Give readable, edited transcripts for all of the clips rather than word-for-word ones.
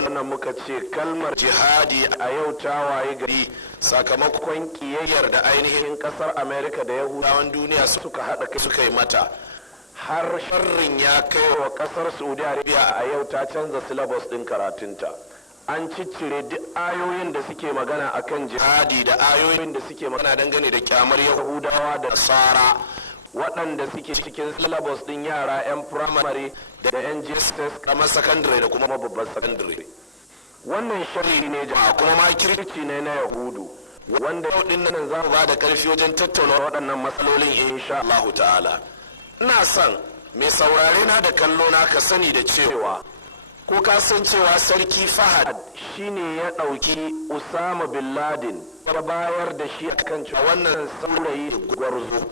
wannan muka ce kalmar jihadi a yau ta waye gari sakamakon kiyayyar da ainihin kasar Amerika da Yahudawan duniya suka haɗa kai suka yi mata, har sharrin ya kai wa kasar Saudi Arabia a yau ta canza syllabus ɗin karatunta. An ciccire duk ayoyin da suke magana akan jihadi da ayoyin da suke magana dangane da kyamar Yahudawa da Nasara, waɗanda suke cikin syllabus ɗin yara 'yan firamare da 'yan JSS kamar sakandare da kuma babban sakandare. Wannan shari ne jama'a, kuma ma kirki ne na Yahudu, wanda yau ɗin nan za mu ba da ƙarfi wajen tattauna waɗannan matsalolin insha Allahu ta'ala. Ina son mai saurare na da kallo na ka sani da cewa ko ka san cewa sarki Fahad shine ya ɗauki Usama bin Laden ya bayar da shi akan cewa wannan saurayi gwarzo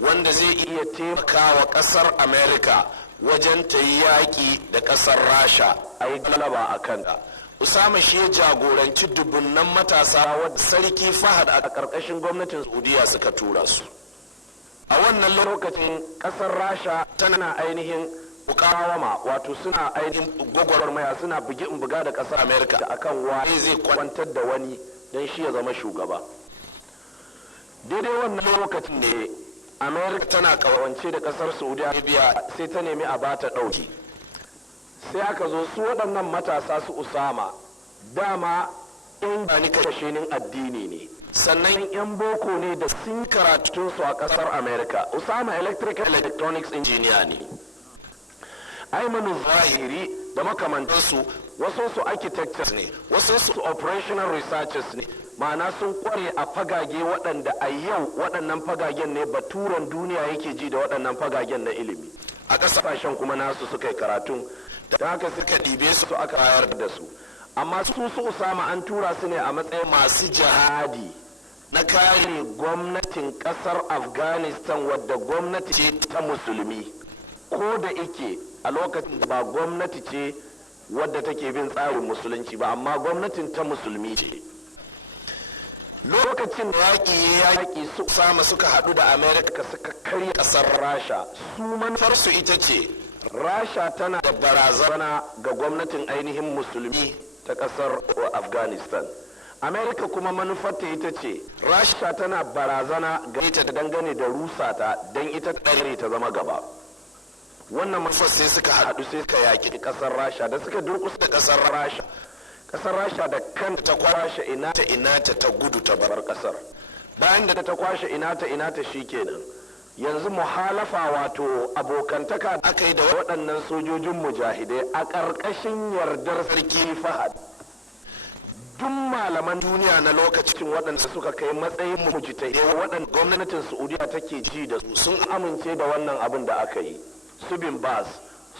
wanda zai iya taimakawa ƙasar Amerika wajen ta yi yaƙi da ƙasar Rasha a yi galaba a kanta. Usama shi ya jagoranci dubunnan matasa wadda sarki Fahad a ƙarƙashin gwamnatin Saudiya suka tura su. A wannan lokacin ƙasar Rasha tana ainihin mukawama, wato suna ainihin gwagwarmaya, suna bugi in buga da ƙasar Amerika akan waye zai kwantar da wani don shi ya zama shugaba. Daidai wannan lokacin ne Amerika tana kawance da ƙasar Saudi Arabia, sai ta nemi a bata ɗauki. Sai aka zo su waɗannan matasa su Usama dama in gani kashenin addini ne, sannan 'yan boko ne da sun karatunsu a ƙasar Amerika. Usama electrical electronics engineer ne. Aimanu Zahiri da makamantansu wasu su architects ne, wasu su operational researchers ne, ma'ana sun kware a fagage waɗanda a yau waɗannan fagagen ne baturan duniya yake ji da waɗannan fagagen na ilimi. A ƙasashen kuma nasu suka yi karatun, da haka suka ɗibe su aka rayar da su. Amma su Usama an tura su ne a matsayin masu jihadi na kare gwamnatin ƙasar Afghanistan, wadda gwamnati ce ta musulmi, ko da ike a lokacin da ba gwamnati ce wadda take bin tsarin musulunci ba, amma gwamnatin ta musulmi ce. Lokacin da yaƙi su Usama suka haɗu da Amerika suka karya ƙasar Rasha, su manufarsu ita ce Rasha tana da barazana ga gwamnatin ainihin musulmi ta ƙasar Afghanistan. Amerika kuma manufarta ita ce Rasha tana barazana ga ita da dangane da rusa ta don ita ɗare ta zama gaba. Wannan manufar sai suka haɗu sai suka yaƙi ƙasar Rasha, da suka durƙusa da ƙasar Rasha. Ƙasar Rasha da kanta ta kwashe inata ta gudu ta bar ƙasar. Bayan da ta kwashe inata shikenan. Yanzu muhalafa, wato abokantaka da aka yi da waɗannan sojojin mujahidai a ƙarƙashin yardar sarki Fahad. Duk malaman duniya na lokacin waɗanda suka kai matsayin mujtahidai waɗanda gwamnatin Saudiya take ji da su sun amince da wannan abin da aka yi. Su Bin Baz,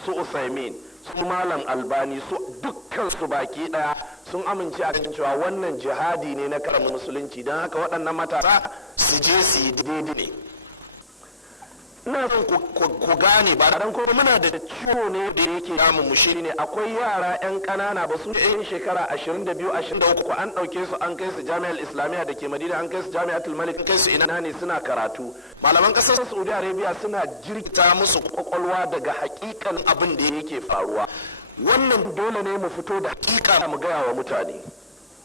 su Usaimin, su Malam Albani, su dukkan su baki ɗaya sun amince a cikin cewa wannan jihadi ne na karin musulunci, don haka waɗannan matasa su je su yi daidai ne. Ina son ku gane ba dan kuma muna da ciwo ne da yake damun mu shine akwai yara 'yan ƙanana ba su yan shekara 22 23 an ɗauke su an kai su jami'ar islamiyya da ke Madina, an kai su jami'atul Malik, an kai su ina ne suna karatu. Malaman ƙasar Saudi Arabia suna jirkita musu kwakwalwa daga hakikan abin da yake faruwa. Wannan dole ne mu fito da hakika mu gaya wa mutane.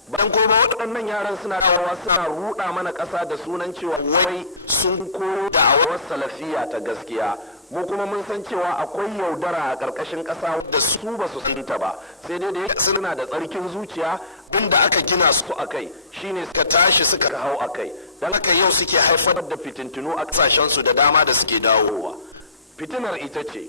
Bayan kuma waɗannan yaran suna dawowa suna ruɗa mana ƙasa da sunan cewa wai sun koyo da awar salafiya ta gaskiya. Mu kuma mun san cewa akwai yaudara a ƙarƙashin ƙasa da su ba su santa ba, sai dai da suna da tsarkin zuciya inda aka gina su a kai shine suka tashi suka hau a kai, don haka yau suke haifar da fitintunu a ƙasashensu da dama da suke dawowa. Fitinar ita ce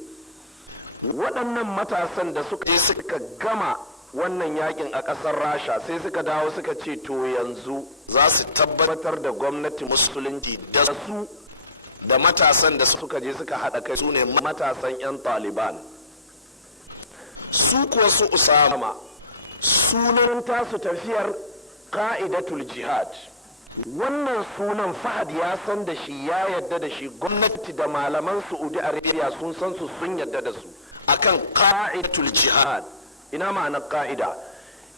waɗannan matasan da suka je suka gama wannan yakin a ƙasar Rasha sai suka dawo suka ce to yanzu za su tabbatar da gwamnati musulunci da su da matasan da suka je suka haɗa kai su ne matasan 'yan Taliban. Su kuwa su Usama sunan tasu tafiyar ka'idatul jihad. Wannan sunan Fahad ya san da shi, ya yadda da shi, gwamnati da malaman Saudi Arabia sun san su, sun yadda da su akan ka'idatul jihad. Ina ma'anar ka'ida?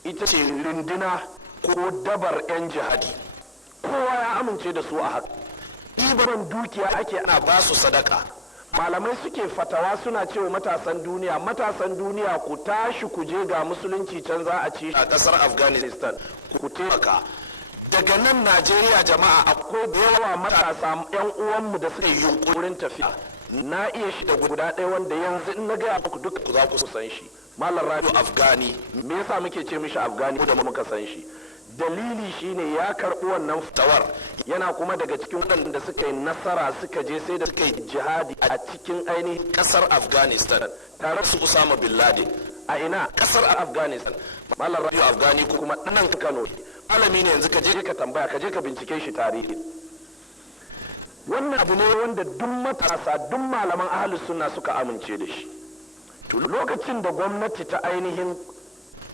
Ita ce runduna ko dabar 'yan jihadi, kowa ya amince da su a haka. Ibaran dukiya ake ana ba su sadaka, malamai suke fatawa suna cewa matasan duniya ku tashi ku je ga musulunci can za a ci a kasar Afghanistan ku taimaka. Daga nan Najeriya jama'a akwai da yawa matasa yan uwanmu da suka yi yunkurin tafiya. Na iya shi da guda ɗaya wanda yanzu in na gaya muku duka ku za ku san shi. Malam Rabi'u Afghani. Me yasa muke ce mishi Afghani da muka san shi? Dalili shine ya karɓi wannan fitawar, yana kuma daga cikin waɗanda suka yi nasara suka je sai da suka yi jihadi a cikin ainihin ƙasar Afghanistan tare su Usama bin Laden. A ina ƙasar Afghanistan. Malam Rabi'u Afghani kuma ɗanan Kano. Malami ne yanzu ka je ka tambaya, ka je ka bincike shi tarihi. Wannan abu ne wanda duk matasa duk malaman ahlus sunna suka amince da shi. To lokacin da gwamnati ta ainihin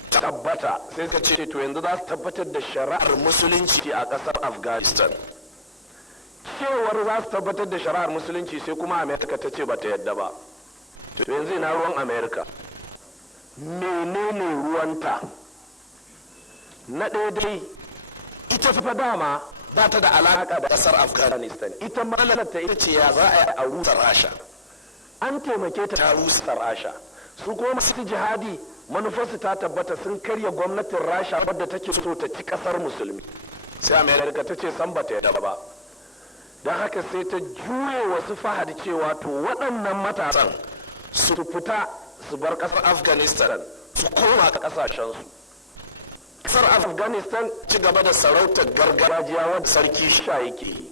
tabbata sai ka ce to yanzu za su tabbatar da shari'ar musulunci a ƙasar Afghanistan. Cewar za su tabbatar da shari'ar musulunci sai kuma Amerika ta ce ba ta yadda ba. To yanzu ina ruwan Amerika? Menene ruwanta? Na ɗaya dai ita fa dama ba ta da alaƙa da ƙasar Afghanistan. Ita matsalarta ita ce ya za a yi a rusa Rasha. An taimake ta rusa Rasha. Su kuma masu jihadi manufarsu ta tabbata sun karya gwamnatin Rasha wadda take so ta ci ƙasar musulmi. Sai Amerika ta ce san ba ta yadda ba. Don haka sai ta juye wasu fahadi cewa to waɗannan matasan su fita su bar ƙasar Afghanistan su koma ƙasashensu. Kasar Afghanistan ci gaba da sarautar gargajiya wadda sarki sha yake yi.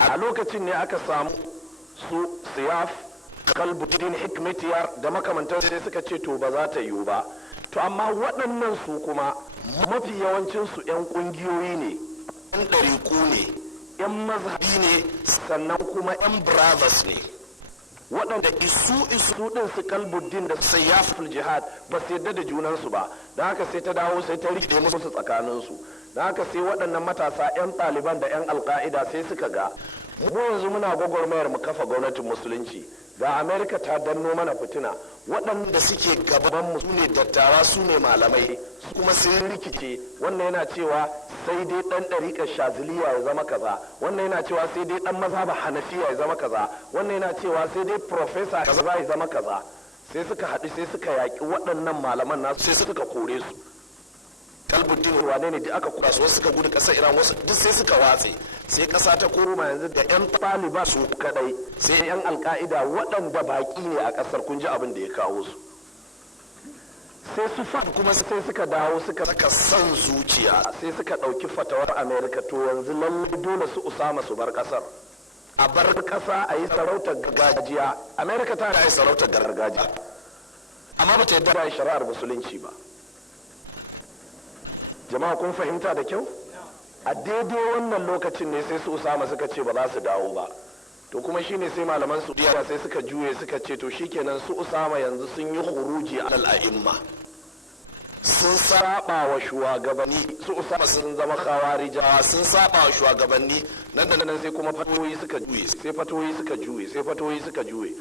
A lokacin ne aka samu su Siyaf, Kalbuddin Hikmatiyar da makamantar sai suka ce to ba za ta yiwu ba. To amma waɗannan su kuma mafi yawancinsu 'yan ƙungiyoyi ne, 'yan ɗariƙu ne, 'yan mazhabi ne, sannan kuma 'yan brothers ne. Waɗanda isu ɗin su Kalbuddin da Sayyaful Jihad ba su yadda da junansu ba, da haka sai ta dawo sai ta rike musu tsakaninsu. Da haka sai waɗannan matasa 'yan ɗaliban da 'yan alƙa'ida sai suka ga mu yanzu muna gwagwarmayar mu kafa gwamnatin musulunci, ga Amerika ta danno mana fitina, waɗanda suke gaban mu su ne dattawa su ne malamai su kuma sun rikice, wannan yana cewa sai dai ɗan ɗariƙar Shaziliya ya zama kaza, wannan yana cewa sai dai ɗan mazhabar Hanafiya ya zama kaza, wannan yana cewa sai dai profesa kaza ya zama kaza. Sai suka haɗu sai suka yaƙi waɗannan malaman nasu sai suka kore su. Kalbuddin wane ne da aka kura su, wasu suka gudu ƙasar Iran, wasu duk sai suka watse, sai ƙasa ta koroma yanzu da 'yan Taliban su kadai, sai 'yan Alƙa'ida waɗanda baƙi ne a ƙasar, kun ji abin da ya kawo su. Sai su fa kuma sai suka dawo suka saka son zuciya, sai suka ɗauki fatawar Amerika to yanzu lallai dole su Usama su bar ƙasar. A bar ƙasa a yi sarautar gargajiya. Amerika ta yi sarautar gargajiya, amma ba ta yadda da shari'ar musulunci ba. Jama'a kun fahimta da kyau? A daidai wannan lokacin ne sai su Usama suka ce ba za su dawo ba. To kuma shine sai malaman Saudiya sai suka juye suka ce to shikenan su Usama yanzu sun yi khuruji alal a'imma. Sun saba wa shugabanni, su Usama sun zama khawarijawa, sun saba wa shugabanni, nan da nan sai kuma fatoyi suka juye, sai fatoyi suka juye, sai fatoyi suka juye.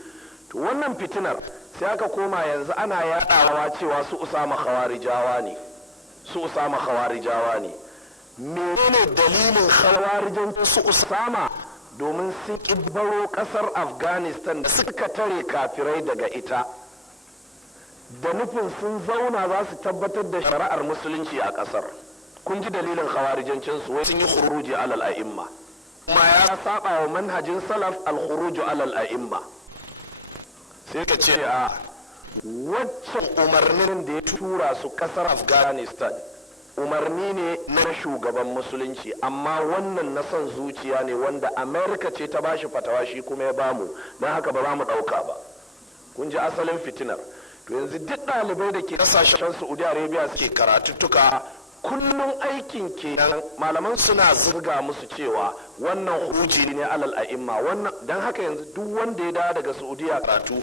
To wannan fitinar sai aka koma yanzu ana yaɗawa cewa su Usama khawarijawa ne. Su Usama khawarijawa ne. Menene dalilin khawarijan su Usama? Domin sun baro kasar Afghanistan da suka tare kafirai daga ita, da nufin sun zauna za su tabbatar da shari'ar musulunci a kasar. Kun ji dalilin khawarijancin su, wai sun yi khuruji alal a'imma, kuma ya saba wa manhajin salaf al-khuruju alal a'imma. Sai ka ce a waccan umarnin da ya tura su kasar Afghanistan umarni ne na shugaban musulunci, amma wannan na son zuciya ne wanda Amerika ce ta bashi fatawa shi kuma ya bamu, don haka ba za mu ɗauka ba. Kun ji asalin fitinar. To yanzu duk ɗalibai da ke kasashen Saudi Arabia suke karatuttuka kullum aikin ke malaman suna zirga musu cewa wannan huji ne alal a'imma, wannan don haka yanzu duk wanda ya dawo daga Saudiya karatu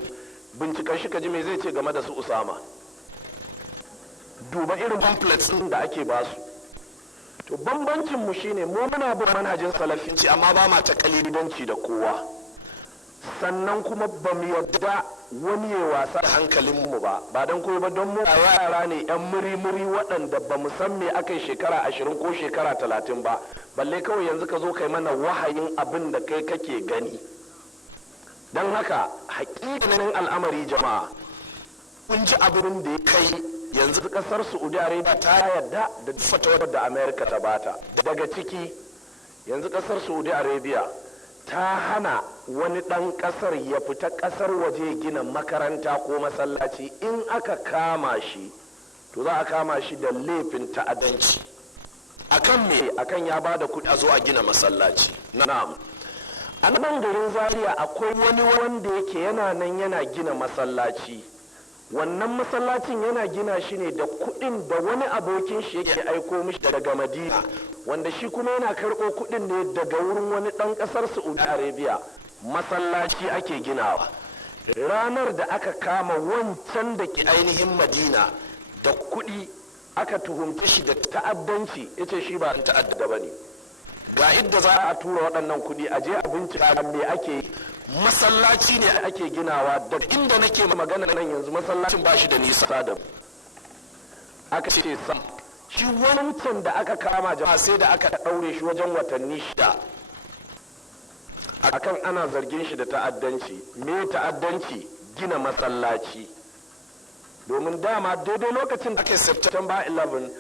bincika shi ka ji me zai ce game da su Usama. Duba irin pamphlets din da ake basu. To bambancin mu shine mu muna bin manhajin salafinci amma ba ma ta kalidanci da kowa. Sannan kuma ba mu yarda wani ya wasa da hankalin mu ba dan koyi ba, don mu yara ne yan muri-muri waɗanda ba mu san me aka yi shekara 20 ko shekara 30 ba, balle kawai yanzu ka zo kai mana wahayin abin da kai kake gani. don haka hakikanin al'amari jama'a kun ji abin da ya kai yanzu kasar Saudi Arabia ta yarda da fatawar da America ta bata. Daga ciki yanzu kasar Saudi Arabia ta hana wani ɗan ƙasar ya fita ƙasar waje gina makaranta ko masallaci. In aka kama shi to za a kama shi da laifin ta'addanci. Akan me? Akan ya bada kuɗi a zo a gina masallaci. Na'am. A nan garin Zaria akwai wani wanda yake yana nan yana gina masallaci. Wannan masallacin yana gina shi ne da kuɗin da wani abokin shi yake aiko mishi daga Madina, wanda shi kuma yana karɓo kuɗin ne daga wurin wani ɗan ƙasar Saudi Arabia. Masallaci ake ginawa. Ranar da aka kama wancan da ke ainihin Madina da kuɗi aka tuhumce shi da ta'addanci, yace shi ba an ta'adda ba ne. Ga idda za a tura waɗannan kuɗi a je a bincika me ake yi. Masallaci ne ake ginawa da inda nake magana nan yanzu masallacin ba shi da nisa da aka ce sam. Shi wancan da aka kama jama'a sai da aka ɗaure shi wajen watanni 6 akan ana zargin shi da ta'addanci. Me ta'addanci? Gina masallaci. Domin dama daidai lokacin da ake September 11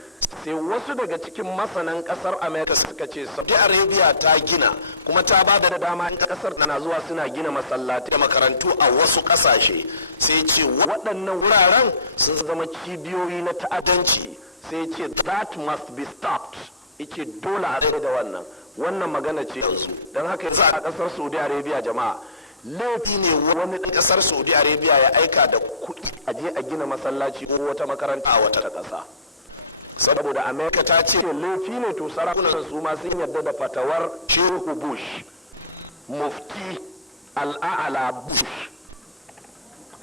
sai wasu daga cikin masanan kasar America suka ce Saudi Arabia ta gina kuma ta ba da dama in kasar na zuwa suna gina masallatai da makarantu a wasu kasashe. Sai ce waɗannan wuraren sun zama cibiyoyi na ta'addanci. Sai ce that must be stopped. Yake dole a tsaye da wannan magana ce yanzu. Don haka yanzu a kasar Saudi Arabia jama'a laifi ne wani ɗan kasar Saudi Arabia ya aika da kuɗi a je a gina masallaci ko wata makaranta a wata ƙasa. Saboda Amerika ta ce laifi ne, to sarakunan su ma sun yarda da fatawar Shehu Bush, Mufti Al'a'ala Bush.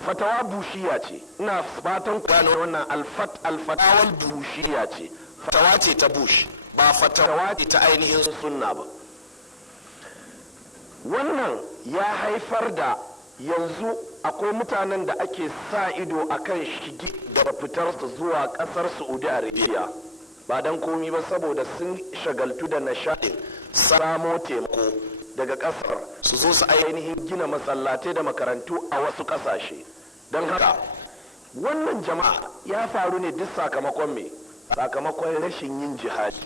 Fatawa bushiya ce, ina fatan ku gane wannan alfatawal bushiya ce, fatawa ce ta Bush, ba fatawa ce ta ainihin sunna ba. Wannan ya haifar da yanzu akwai mutanen da ake sa ido akan shigi da fitar su zuwa kasar Saudi Arabia ba dan komi ba saboda sun shagaltu da nishadin samo taimako daga kasar su zo su ainihin gina masallatai da makarantu a wasu kasashe. Don haka wannan jama'a ya faru ne duk sakamakon me? Sakamakon rashin yin jihadi.